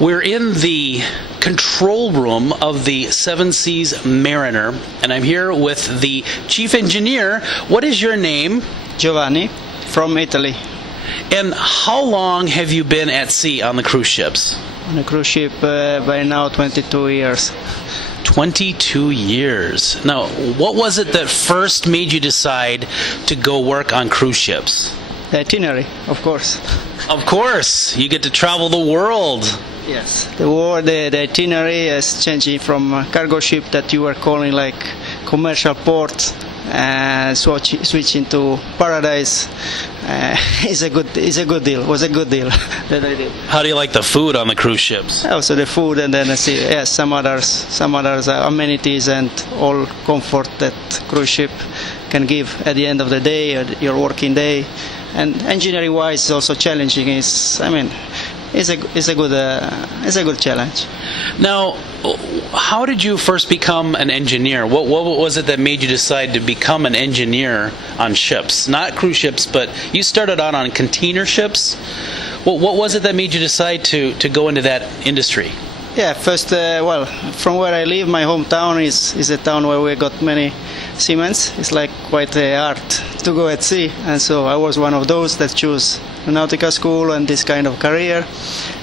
We're in the control room of the Seven Seas Mariner, and I'm here with the chief engineer. What is your name? Giovanni, from Italy. And how long have you been at sea on the cruise ships? On a cruise ship by now 22 years. 22 years. Now, what was it that first made you decide to go work on cruise ships? The itinerary, of course. Of course, you get to travel the world. Yes. The itinerary is changing from a cargo ship that you were calling like commercial port and switching to paradise. Is a good deal. Was a good deal that I did. How do you like the food on the cruise ships? Also the food, and then some others amenities and all comfort that cruise ship can give at the end of the day, or your working day. And engineering wise, also challenging. It's a good challenge. Now, how did you first become an engineer? What was it that made you decide to become an engineer on ships? Not cruise ships, but you started out on container ships. What was it that made you decide to go into that industry? Yeah, first, from where I live, my hometown is a town where we got many seamen. It's like quite hard to go at sea, and so I was one of those that chose a nautical school and this kind of career.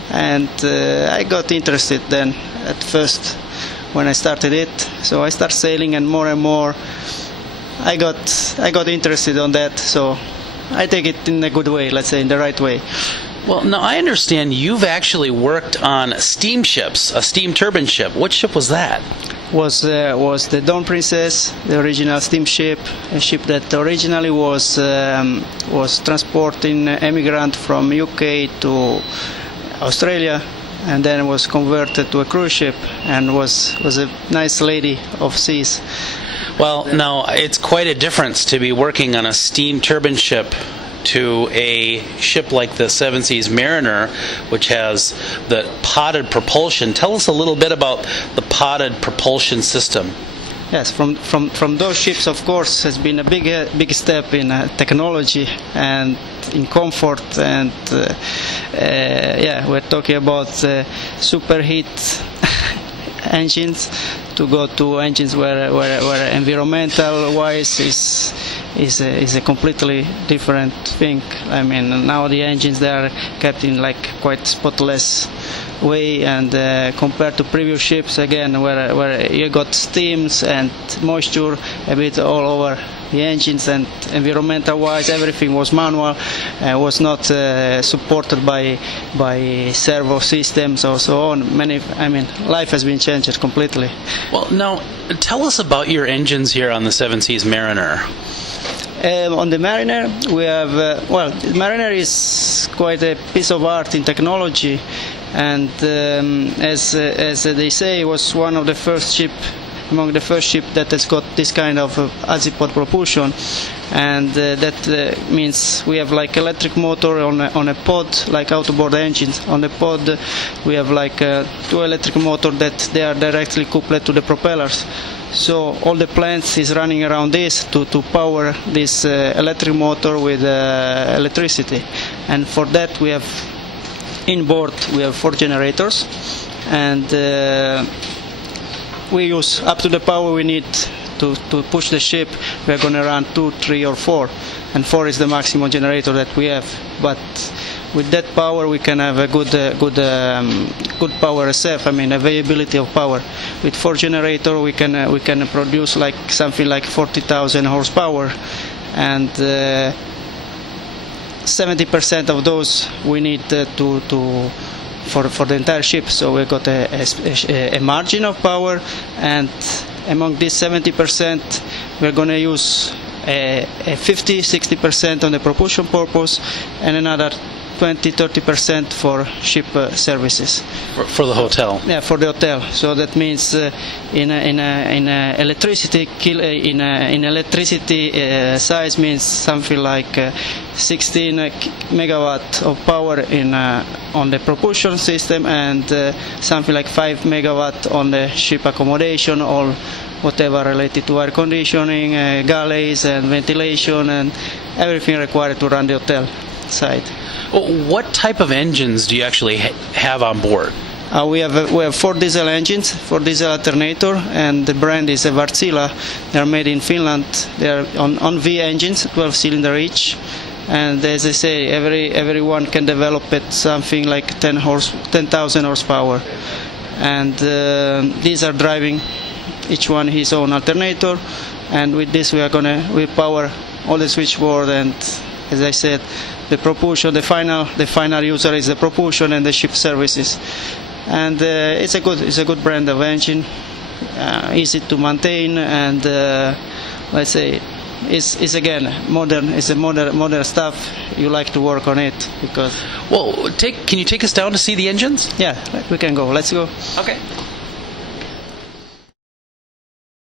And I got interested then at first when I started it. So I started sailing, and more I got interested on that. So I take it in a good way, let's say in the right way. Well, now I understand you've actually worked on steamships, a steam turbine ship. What ship was that? Was the Dawn Princess, the original steamship, a ship that originally was transporting emigrant from UK to Australia, and then was converted to a cruise ship and was a nice lady of seas. Well, now it's quite a difference to be working on a steam turbine ship to a ship like the Seven Seas Mariner, which has the podded propulsion. Tell us a little bit about the podded propulsion system. Yes, from those ships, of course, has been a big step in technology and in comfort, and we're talking about superheat engines to go to engines where environmental wise is a completely different thing. I mean, now the engines, they are kept in like quite spotless way, and compared to previous ships again where you got steams and moisture a bit all over the engines, and environmental wise everything was manual, was not supported by servo systems or so on. Life has been changed completely. Well, now tell us about your engines here on the Seven Seas Mariner. On the Mariner, we have the Mariner is quite a piece of art in technology, and as they say, it was one of the first ship, among the first ship that has got this kind of azipod propulsion, and that means we have like electric motor on a pod, like outboard engines. On the pod, we have like two electric motor that they are directly coupled to the propellers. So all the plants is running around this to power this electric motor with electricity, and for that we have inboard 4 generators, and we use up to the power we need to push the ship. We are going to run 2, 3 or 4, and 4 is the maximum generator that we have. But with that power we can have a good power reserve, availability of power. With 4 generator we can produce like something like 40,000 horsepower, and 70% of those we need for the entire ship. So we got a margin of power, and among this 70% we're going to use a 50-60% on the propulsion purpose, and another 20-30% for ship services. For the hotel. Yeah, for the hotel. So that means in electricity size means something like 16 megawatt of power on the propulsion system, and something like 5 megawatt on the ship accommodation, or whatever related to air conditioning, galleys and ventilation, and everything required to run the hotel side. What type of engines do you actually have on board? We have 4 diesel engines, 4 diesel alternator, and the brand is a Wärtsilä. They are made in Finland. They are on V engines, 12 cylinder each. And as I say, everyone can develop it something like 10,000 horsepower. And these are driving each one his own alternator. And with this we power all the switchboard, and as I said, the propulsion. The final user is the propulsion and the ship services. And it's a good brand of engine, easy to maintain, and let's say it's again modern. It's a modern stuff. You like to work on it because. Well, can you take us down to see the engines? Yeah, we can go. Let's go. Okay.